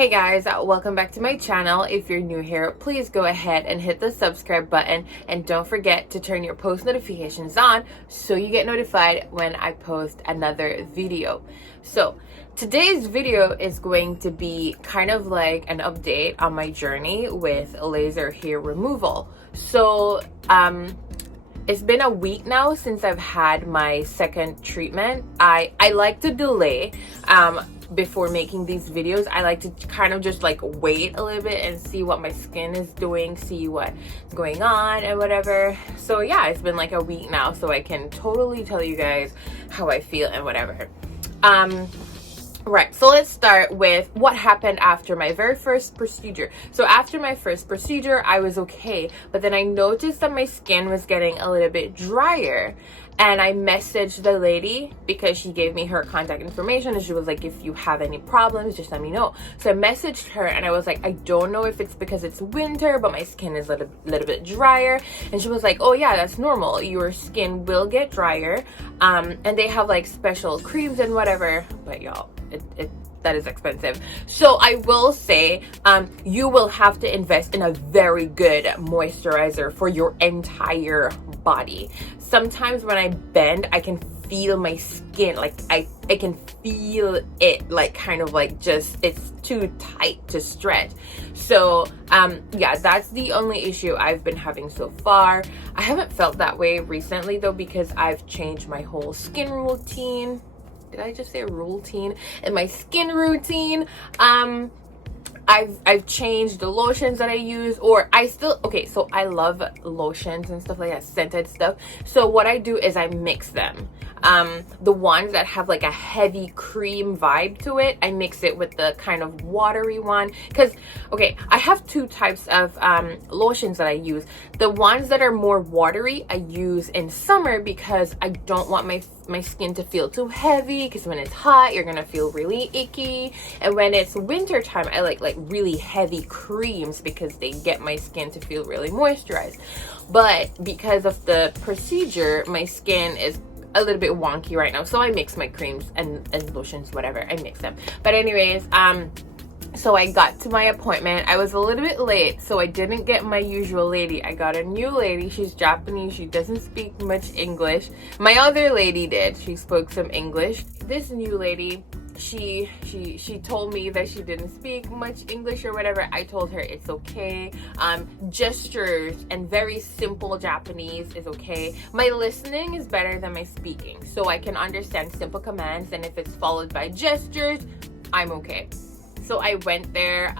Hey guys, welcome back to my channel. If you're new here, please go ahead and hit the subscribe button and don't forget to turn your post notifications on so you get notified when I post another video. So today's video is going to be kind of like an update on my journey with laser hair removal. So it's been a week now since I've had my second treatment. I like to delay before making these videos. I like to kind of just like wait a little bit and see what my skin is doing, see what's going on and whatever. So yeah, it's been like a week now, so I can totally tell you guys how I feel and whatever. Right, so let's start with what happened after my very first procedure. So after my first procedure, I was okay, but then I noticed that my skin was getting a little bit drier, and I messaged the lady because she gave me her contact information, and she was like, if you have any problems, just let me know. So I messaged her and I was like, I don't know if it's because it's winter, but my skin is a little bit drier. And she was like, oh yeah, that's normal, your skin will get drier, and they have like special creams and whatever, but y'all, that is expensive. So I will say you will have to invest in a very good moisturizer for your entire body. Sometimes when I bend, I can feel my skin, like I can feel it, like kind of like just it's too tight to stretch. So yeah, that's the only issue I've been having so far. I haven't felt that way recently though, because I've changed my whole skin routine. Did I just say routine? And my skin routine. I've changed the lotions that I use, or I still, okay, so I love lotions and stuff like that, scented stuff. So what I do is I mix them. The ones that have like a heavy cream vibe to it, I mix it with the kind of watery one. Because, okay, I have two types of lotions that I use. The ones that are more watery, I use in summer because I don't want my skin to feel too heavy, because when it's hot, you're gonna feel really icky. And when it's winter time, I like really heavy creams because they get my skin to feel really moisturized. But because of the procedure, my skin is a little bit wonky right now, so I mix my creams and lotions, whatever, I mix them. But anyways, so I got to my appointment. I was a little bit late, so I didn't get my usual lady. I got a new lady. She's Japanese. She doesn't speak much English. My other lady did. She spoke some English. This new lady, she told me that she didn't speak much English or whatever. I told her it's okay. Gestures and very simple Japanese is okay. My listening is better than my speaking, so I can understand simple commands, and if it's followed by gestures, I'm okay. So I went there.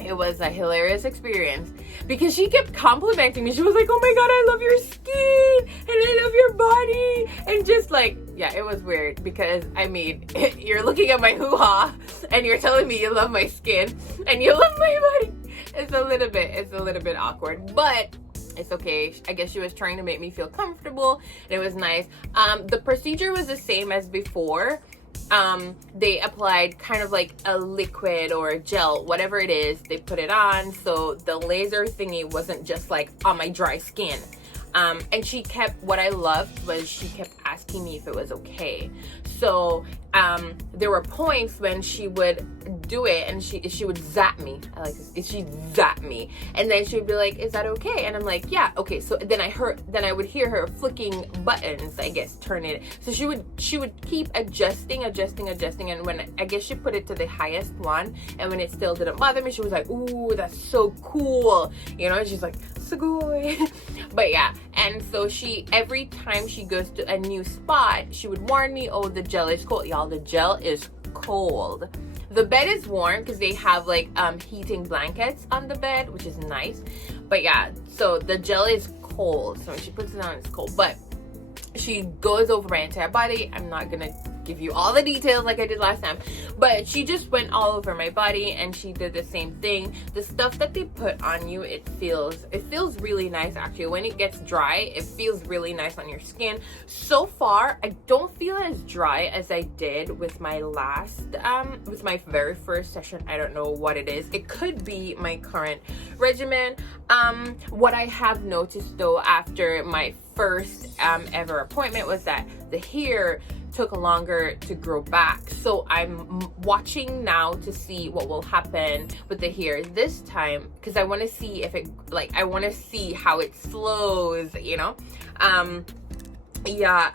It was a hilarious experience because she kept complimenting me. She was like, oh my god, I love your skin and I love your body, and just like, yeah, it was weird because I mean, you're looking at my hoo-ha and you're telling me you love my skin and you love my body. It's a little bit awkward, but it's okay. I guess she was trying to make me feel comfortable, and it was nice. The procedure was the same as before. They applied kind of like a liquid or a gel, whatever it is, they put it on, so the laser thingy wasn't just like on my dry skin. And she kept, what I loved was she kept asking me if it was okay. So there were points when she would do it and she would zap me. I like this. She'd zap me, and then she'd be like, is that okay? And I'm like, yeah, okay. So then I would hear her flicking buttons, I guess, turn it. So she would keep adjusting, and when I guess she put it to the highest one, and when it still didn't bother me, she was like, ooh, that's so cool, you know. And she's like, sugoi. But yeah, and so every time she goes to a new spot, she would warn me, oh, the gel is cold. Y'all, the gel is cold. The bed is warm because they have like heating blankets on the bed, which is nice. But yeah, so the gel is cold, so when she puts it on, it's cold. But she goes over my entire body. I'm not gonna give you all the details like I did last time, but she just went all over my body and she did the same thing. The stuff that they put on you, it feels really nice actually. When it gets dry, it feels really nice on your skin. So far, I don't feel as dry as I did with my last with my very first session. I don't know what it is. It could be my current regimen. What I have noticed though after my first ever appointment was that the hair took longer to grow back. So I'm watching now to see what will happen with the hair this time, because I want to see if it, like, I want to see how it slows, you know. Yeah,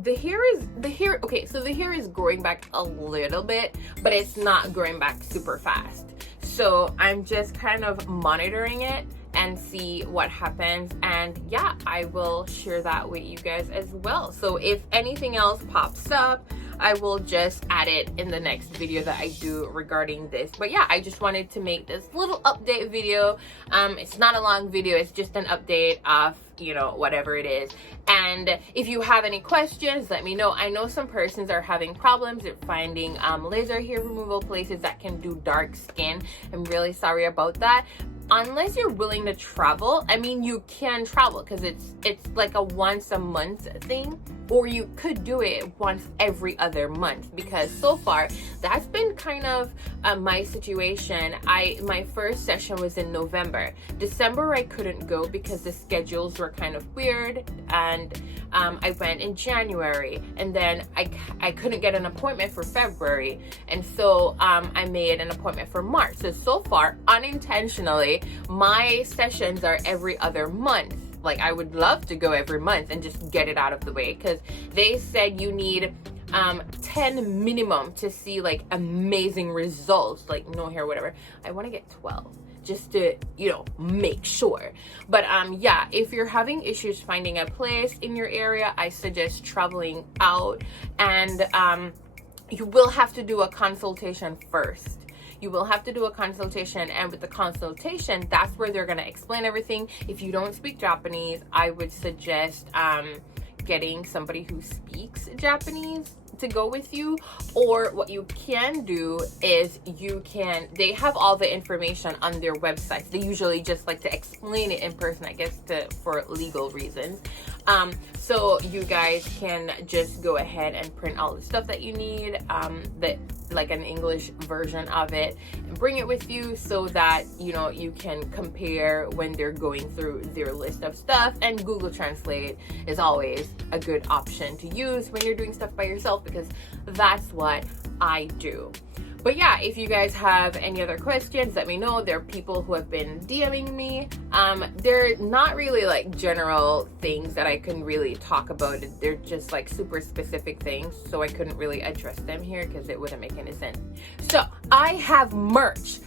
the hair, okay, so the hair is growing back a little bit, but it's not growing back super fast. So I'm just kind of monitoring it and see what happens, and yeah, I will share that with you guys as well. So if anything else pops up, I will just add it in the next video that I do regarding this. But yeah, I just wanted to make this little update video. It's not a long video, it's just an update of, you know, whatever it is. And if you have any questions, let me know. I know some persons are having problems with finding laser hair removal places that can do dark skin. I'm really sorry about that. Unless you're willing to travel, I mean, you can travel because it's like a once a month thing, or you could do it once every other month, because so far that's been kind of my situation. My first session was in November. December I couldn't go because the schedules were kind of weird, and I went in January, and then I couldn't get an appointment for February, and so I made an appointment for March. So far, unintentionally, my sessions are every other month. Like, I would love to go every month and just get it out of the way, because they said you need 10 minimum to see like amazing results, like no hair, whatever. I want to get 12 just to, you know, make sure. But yeah, if you're having issues finding a place in your area, I suggest traveling out, and you will have to do a consultation first. You will have to do a consultation, and with the consultation, that's where they're going to explain everything. If you don't speak Japanese, I would suggest getting somebody who speaks Japanese to go with you. Or what you can do is they have all the information on their website. They usually just like to explain it in person, I guess, for legal reasons. So you guys can just go ahead and print all the stuff that you need, like an English version of it, and bring it with you, so that, you know, you can compare when they're going through their list of stuff. And Google Translate is always a good option to use when you're doing stuff by yourself, because that's what I do. But yeah, if you guys have any other questions, let me know. There are people who have been DMing me. They're not really like general things that I can really talk about. They're just like super specific things, so I couldn't really address them here because it wouldn't make any sense. So I have merch.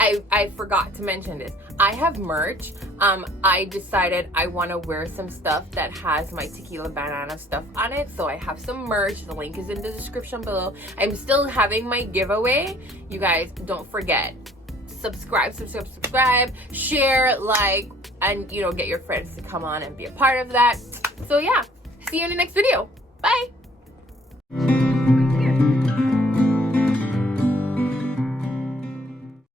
I forgot to mention this. I have merch. I decided I want to wear some stuff that has my tequila banana stuff on it, so I have some merch. The link is in the description below. I'm still having my giveaway. You guys, don't forget, subscribe, share, like, and, you know, get your friends to come on and be a part of that. So yeah, see you in the next video.